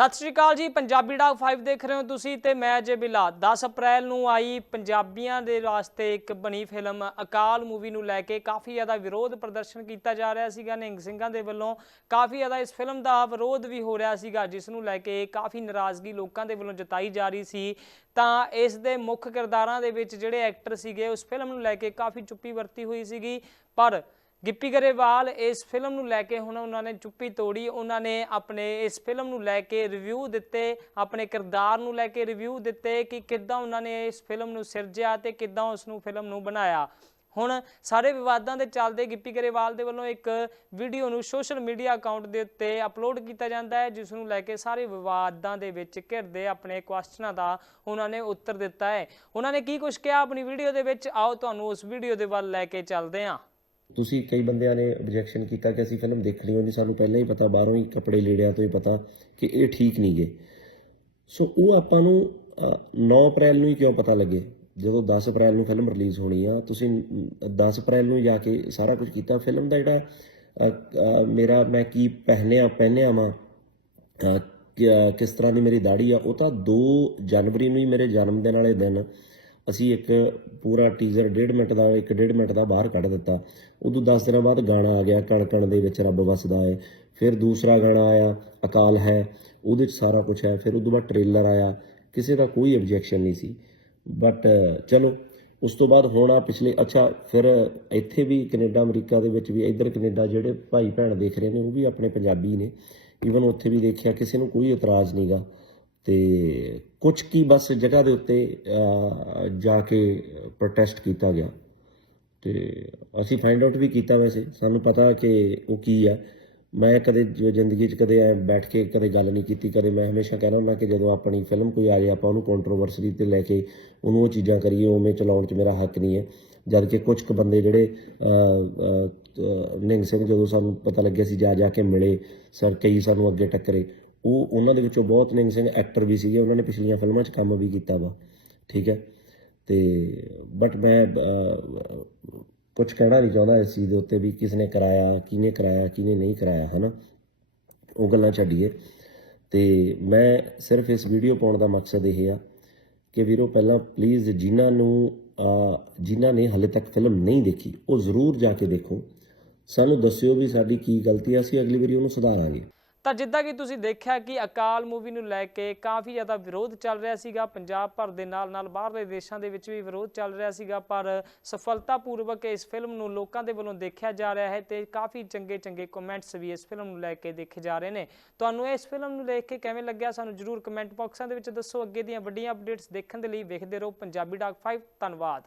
ਸਤਿ ਸ਼੍ਰੀ ਅਕਾਲ ਜੀ, ਪੰਜਾਬੀ ਡਾਕ 5 ਦੇਖ ਰਹੇ ਹੋ ਤੁਸੀਂ ਤੇ ਮੈਂ ਜੇ ਬਿਲਾ। 10 ਅਪ੍ਰੈਲ ਨੂੰ ਆਈ ਪੰਜਾਬੀਆਂ ਦੇ ਵਾਸਤੇ ਇੱਕ ਬਣੀ ਫਿਲਮ ਅਕਾਲ ਮੂਵੀ ਨੂੰ ਲੈ ਕੇ ਕਾਫੀ ਜ਼ਿਆਦਾ ਵਿਰੋਧ ਪ੍ਰਦਰਸ਼ਨ ਕੀਤਾ ਜਾ ਰਿਹਾ ਸੀਗਾ ਨਿਹੰਗ ਸਿੰਘਾਂ ਦੇ ਵੱਲੋਂ। ਕਾਫੀ ਜ਼ਿਆਦਾ ਇਸ ਫਿਲਮ ਦਾ ਵਿਰੋਧ ਵੀ ਹੋ ਰਿਹਾ ਸੀਗਾ, ਜਿਸ ਨੂੰ ਲੈ ਕੇ ਕਾਫੀ ਨਾਰਾਜ਼ਗੀ ਲੋਕਾਂ ਦੇ ਵੱਲੋਂ ਜਤਾਈ ਜਾ ਰਹੀ ਸੀ। ਤਾਂ ਇਸ ਦੇ ਮੁੱਖ ਕਿਰਦਾਰਾਂ ਦੇ ਵਿੱਚ ਜਿਹੜੇ ਐਕਟਰ ਸੀਗੇ, ਉਸ ਫਿਲਮ ਨੂੰ ਲੈ ਕੇ ਕਾਫੀ ਚੁੱਪੀ ਵਰਤੀ ਹੋਈ ਸੀਗੀ। ਪਰ ਗਿੱਪੀ ਗਰੇਵਾਲ ਇਸ ਫਿਲਮ ਨੂੰ ਲੈ ਕੇ ਹੁਣ ਉਹਨਾਂ ਨੇ ਚੁੱਪੀ ਤੋੜੀ, ਉਹਨਾਂ ਨੇ ਆਪਣੇ ਇਸ ਫਿਲਮ ਨੂੰ ਲੈ ਕੇ ਰਿਵਿਊ ਦਿੱਤੇ, ਆਪਣੇ ਕਿਰਦਾਰ ਨੂੰ ਲੈ ਕੇ ਰਿਵਿਊ ਦਿੱਤੇ ਕਿ ਕਿੱਦਾਂ ਉਹਨਾਂ ਨੇ ਇਸ ਫਿਲਮ ਨੂੰ ਸਿਰਜਿਆ ਤੇ ਕਿੱਦਾਂ ਉਸ ਨੂੰ ਫਿਲਮ ਨੂੰ ਬਣਾਇਆ। ਹੁਣ ਸਾਰੇ ਵਿਵਾਦਾਂ ਦੇ ਚੱਲਦੇ ਗਿੱਪੀ ਗਰੇਵਾਲ ਦੇ ਵੱਲੋਂ ਇੱਕ ਵੀਡੀਓ ਨੂੰ ਸੋਸ਼ਲ ਮੀਡੀਆ ਅਕਾਊਂਟ ਦੇ ਉੱਤੇ ਅਪਲੋਡ ਕੀਤਾ ਜਾਂਦਾ ਹੈ, ਜਿਸ ਨੂੰ ਲੈ ਕੇ ਸਾਰੇ ਵਿਵਾਦਾਂ ਦੇ ਵਿੱਚ ਘਿਰਦੇ ਆਪਣੇ ਕੁਐਸਚਨਾਂ ਦਾ ਉਹਨਾਂ ਨੇ ਉੱਤਰ ਦਿੱਤਾ ਹੈ। ਉਹਨਾਂ ਨੇ ਕੀ ਕੁਝ ਕਿਹਾ ਆਪਣੀ ਵੀਡੀਓ ਦੇ ਵਿੱਚ? ਆਓ ਤੁਹਾਨੂੰ ਉਸ ਵੀਡੀਓ ਦੇ ਵੱਲ ਲੈ ਕੇ ਚੱਲਦੇ ਹਾਂ। ਤੁਸੀਂ ਕਈ ਬੰਦਿਆਂ ਨੇ ਆਬਜੈਕਸ਼ਨ ਕੀਤਾ ਕਿ ਅਸੀਂ ਫਿਲਮ ਦੇਖਣੀ ਹੋਣੀ ਸਾਨੂੰ ਪਹਿਲਾਂ ਹੀ ਪਤਾ ਬਾਹਰੋਂ ਹੀ ਕੱਪੜੇ ਲੀੜਿਆਂ ਤੋਂ ਹੀ ਪਤਾ ਕਿ ਇਹ ਠੀਕ ਨਹੀਂ ਗਏ ਸੋ ਉਹ ਆਪਾਂ ਨੂੰ ਅ, 9 ਅਪ੍ਰੈਲ ਨੂੰ ਹੀ ਕਿਉਂ ਪਤਾ ਲੱਗੇ? ਜਦੋਂ 10 ਅਪ੍ਰੈਲ ਨੂੰ ਫਿਲਮ ਰਿਲੀਜ਼ ਹੋਣੀ ਆ ਤੁਸੀਂ ਅਮ, 10 ਅਪ੍ਰੈਲ ਨੂੰ ਜਾ ਕੇ ਸਾਰਾ ਕੁਝ ਕੀਤਾ। ਫਿਲਮ ਦਾ ਜਿਹੜਾ ਮੇਰਾ ਮੈਂ ਕੀ ਪਹਿਨਿਆ ਪਹਿਨਿਆ ਵਾਂ ਕਿਸ ਤਰ੍ਹਾਂ ਦੀ ਮੇਰੀ ਦਾੜੀ ਆ ਉਹ ਤਾਂ 2 ਜਨਵਰੀ ਨੂੰ ਹੀ ਮੇਰੇ ਜਨਮ ਦਿਨ ਵਾਲੇ ਦਿਨ ਅਸੀਂ ਇੱਕ ਪੂਰਾ ਟੀਜ਼ਰ 1.5 ਮਿੰਟ ਦਾ 1.5 ਮਿੰਟ ਦਾ ਬਾਹਰ ਕੱਢ ਦਿੱਤਾ। ਉਦੋਂ 10 ਦਿਨਾਂ ਬਾਅਦ ਗਾਣਾ ਆ ਗਿਆ, ਕਣਕਣ ਦੇ ਵਿੱਚ ਰੱਬ ਵਸਦਾ ਹੈ ਫਿਰ ਦੂਸਰਾ ਗਾਣਾ ਆਇਆ, ਅਕਾਲ ਹੈ। ਉਹਦੇ ਵਿੱਚ ਸਾਰਾ ਕੁਝ ਹੈ। ਫਿਰ ਉਦੋਂ ਬਾਅਦ ਟ੍ਰੇਲਰ ਆਇਆ। ਕਿਸੇ ਦਾ ਕੋਈ ਆਬਜੈਕਸ਼ਨ ਨਹੀਂ ਸੀ। ਬਟ ਚਲੋ, ਉਸ ਤੋਂ ਬਾਅਦ ਹੋਣਾ ਪਿਛਲੇ, ਅੱਛਾ, ਫਿਰ ਇੱਥੇ ਵੀ ਕੈਨੇਡਾ, ਅਮਰੀਕਾ ਦੇ ਵਿੱਚ ਵੀ ਇੱਧਰ ਕੈਨੇਡਾ ਜਿਹੜੇ ਭਾਈ ਭੈਣ ਦੇਖ ਰਹੇ ਨੇ, ਉਹ ਵੀ ਆਪਣੇ ਪੰਜਾਬੀ ਨੇ। ਈਵਨ ਉੱਥੇ ਵੀ ਦੇਖਿਆ, ਕਿਸੇ ਨੂੰ ਕੋਈ ਇਤਰਾਜ਼ ਨਹੀਂਗਾ ਤੇ ਕੁਝ ਕੀ ਬਸ ਜਗ੍ਹਾ ਦੇ ਉੱਤੇ ਜਾ ਕੇ ਪ੍ਰੋਟੈਸਟ ਕੀਤਾ ਗਿਆ। ਤੇ ਅਸੀਂ ਫਾਈਂਡ ਆਊਟ ਵੀ ਕੀਤਾ ਵੈਸੇ। ਸਾਨੂੰ ਪਤਾ ਕਿ ਉਹ ਕੀ ਆ। ਮੈਂ ਕਦੇ ਜ- ਜ਼ਿੰਦਗੀ 'ਚ ਕਦੇ ਐ ਬੈਠ ਕੇ ਕਦੇ ਗੱਲ ਨਹੀਂ ਕੀਤੀ, ਕਦੇ ਮੈਂ ਹਮੇਸ਼ਾ ਕਹਿਣਾ ਹੁੰਦਾ ਕਿ ਜਦੋਂ ਆਪਣੀ ਫਿਲਮ ਕੋਈ ਆ ਜਾਏ ਆਪਾਂ ਉਹਨੂੰ ਕੰਟਰੋਵਰਸੀ ਤੇ ਲੈ ਕੇ ਉਹਨੂੰ ਉਹ ਚੀਜ਼ਾਂ ਕਰੀਏ, ਉਵੇਂ ਚਲਾਉਣ 'ਚ ਮੇਰਾ ਹੱਕ ਨਹੀਂ ਹੈ। ਜਦ ਕਿ ਕੁਝ ਕੁ ਬੰਦੇ ਜਿਹੜੇ ਨਿੰਗ ਸਿੰਘ ਜਦੋਂ ਸਾਨੂੰ ਪਤਾ ਲੱਗਿਆ ਸੀ ਜਾ ਜਾ ਕੇ ਮਿਲੇ, ਸਰ ਕਈ ਸਾਨੂੰ ਅੱਗੇ ਟੱਕਰੇ। ਉਹ ਉਹਨਾਂ ਦੇ ਵਿੱਚੋਂ ਬਹੁਤ ਨਿਹੰਗ ਸਿੰਘ ਐਕਟਰ ਵੀ ਸੀਗੇ, ਉਹਨਾਂ ਨੇ ਪਿਛਲੀਆਂ ਫਿਲਮਾਂ 'ਚ ਕੰਮ ਵੀ ਕੀਤਾ ਵਾ, ਠੀਕ ਹੈ। ਤੇ ਬਟ ਮੈਂ ਕੁਝ ਕਹਿਣਾ ਨਹੀਂ ਚਾਹੁੰਦਾ ਇਸ ਚੀਜ਼ ਦੇ ਉੱਤੇ ਵੀ ਕਿਸ ਨੇ ਕਰਾਇਆ, ਕਿਹਨੇ ਕਰਾਇਆ, ਕਿਹਨੇ ਨਹੀਂ ਕਰਾਇਆ, ਹਨਾ। ਉਹ ਗੱਲਾਂ ਛੱਡੀਏ। ਤੇ ਮੈਂ ਸਿਰਫ ਇਸ ਵੀਡੀਓ ਪਾਉਣ ਦਾ ਮਕਸਦ ਇਹ ਆ ਕਿ ਵੀਰੋ ਪਹਿਲਾਂ ਪਲੀਜ਼ ਜਿਨ੍ਹਾਂ ਨੂੰ ਜਿਨ੍ਹਾਂ ਨੇ ਹਲੇ ਤੱਕ ਫਿਲਮ ਨਹੀਂ ਦੇਖੀ, ਉਹ ਜ਼ਰੂਰ ਜਾ ਕੇ ਦੇਖੋ। ਸਾਨੂੰ ਦੱਸਿਓ ਵੀ ਸਾਡੀ ਕੀ ਗਲਤੀ ਆ, ਅਸੀਂ ਅਗਲੀ ਵਾਰੀ ਉਹਨੂੰ ਸੁਧਾਰਾਂਗੇ। ਤਾਂ ਜਿੱਦਾਂ ਕਿ ਤੁਸੀਂ ਦੇਖਿਆ ਕਿ ਅਕਾਲ ਮੂਵੀ ਨੂੰ ਲੈ ਕੇ ਕਾਫੀ ਜ਼ਿਆਦਾ ਵਿਰੋਧ ਚੱਲ ਰਿਹਾ ਸੀਗਾ। ਪੰਜਾਬ ਭਰ ਦੇ ਨਾਲ ਨਾਲ ਬਾਹਰਲੇ ਦੇਸ਼ਾਂ ਦੇ ਵਿੱਚ ਵੀ ਵਿਰੋਧ ਚੱਲ ਰਿਹਾ ਸੀਗਾ, ਪਰ ਸਫਲਤਾਪੂਰਵਕ ਇਸ ਫਿਲਮ ਨੂੰ ਲੋਕਾਂ ਦੇ ਵੱਲੋਂ ਦੇਖਿਆ ਜਾ ਰਿਹਾ ਹੈ ਤੇ ਕਾਫੀ ਚੰਗੇ ਚੰਗੇ ਕਮੈਂਟਸ ਵੀ ਇਸ ਫਿਲਮ ਨੂੰ ਲੈ ਕੇ ਦੇਖੇ ਜਾ ਰਹੇ ਨੇ। ਤੁਹਾਨੂੰ ਇਸ ਫਿਲਮ ਨੂੰ ਦੇਖ ਕੇ ਕਿਵੇਂ ਲੱਗਿਆ? ਸਾਨੂੰ ਜਰੂਰ ਕਮੈਂਟ ਬਾਕਸਾਂ ਦੇ ਵਿੱਚ ਦੱਸੋ। ਅੱਗੇ ਦੀਆਂ ਵੱਡੀਆਂ ਅਪਡੇਟਸ ਦੇਖਣ ਦੇ ਲਈ ਵੇਖਦੇ ਰਹੋ ਪੰਜਾਬੀ ਡਾਕ 5 ਧੰਨਵਾਦ।